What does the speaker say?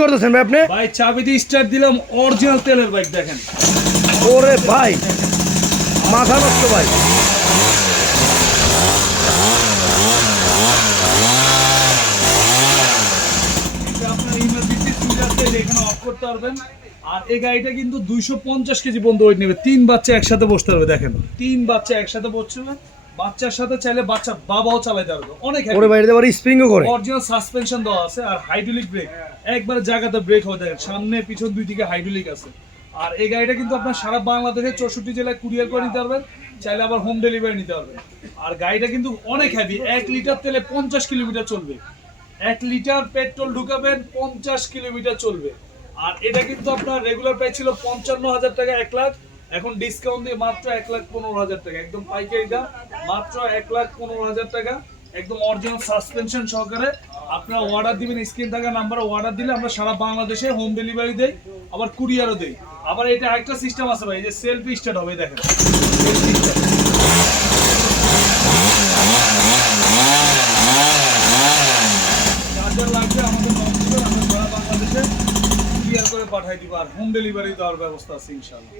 করতেছেন ভাই আপনি? ভাই চাবি দিয়ে স্টার্ট দিলাম অরিজিনাল তেলের বাইক দেখেন। ওরে ভাই মাথা নষ্ট ভাই। করতে পারবেন। আর এই গাড়িটা কিন্তু দুইশো পঞ্চাশ কেজি পর্যন্ত ওয়েট নেবে। তিন বাচ্চা একসাথে বসতে হবে দেখেন। তিন বাচ্চা একসাথে বসছে বাচ্চার সাথে চাইলে বাচ্চা বাবাও চালাতে পারবে। অনেক ওরে ভাই এটা স্প্রিংও করে। অরিজিনাল সাসপেনশন দেওয়া আছে আর হাইড্রোলিক ব্রেক একবারে জায়গাতে ব্রেক হবে দেখেন সামনে পিছন দুই দিকে হাইড্রোলিক আছে। আর এই গাড়িটা কিন্তু আপনার সারা বাংলাদেশে চৌষট্টি জেলায় কুরিয়ার করে নিতে পারবেন চাইলে আবার হোম ডেলিভারি নিতে পারবেন। আর গাড়িটা কিন্তু অনেক হেভি এক লিটার তেলে পঞ্চাশ কিলোমিটার চলবে। এক লিটার পেট্রোল ঢুকাবেন পঞ্চাশ কিলোমিটার চলবে। আর এটা কিন্তু আপনার রেগুলার প্রাইস ছিল পঞ্চান্ন হাজার টাকা এক লাখ। এখন ডিসকাউন্ট দিয়ে মাত্র এক লাখ পনেরো হাজার টাকা। একদম পাইকারি দাম, মাত্র এক লাখ পনেরো হাজার টাকা। একদম অরিজিনাল সাসপেনশন সহকারে আপনারা অর্ডার দিবেন স্ক্রিন থাকা নাম্বারে অর্ডার দিলে আমরা সারা বাংলাদেশে হোম ডেলিভারি দেই, আবার কুরিয়ারও দেই। আবার এটা একটা সিস্টেম আছে ভাই যে সেলফি স্টার্ট হবে দেখেন। চার্জার লাগবে সারা বাংলাদেশে করে পাঠাই দিব, আর হোম ডেলিভারি দেওয়ার ব্যবস্থা আছে ইনশাআল্লাহ।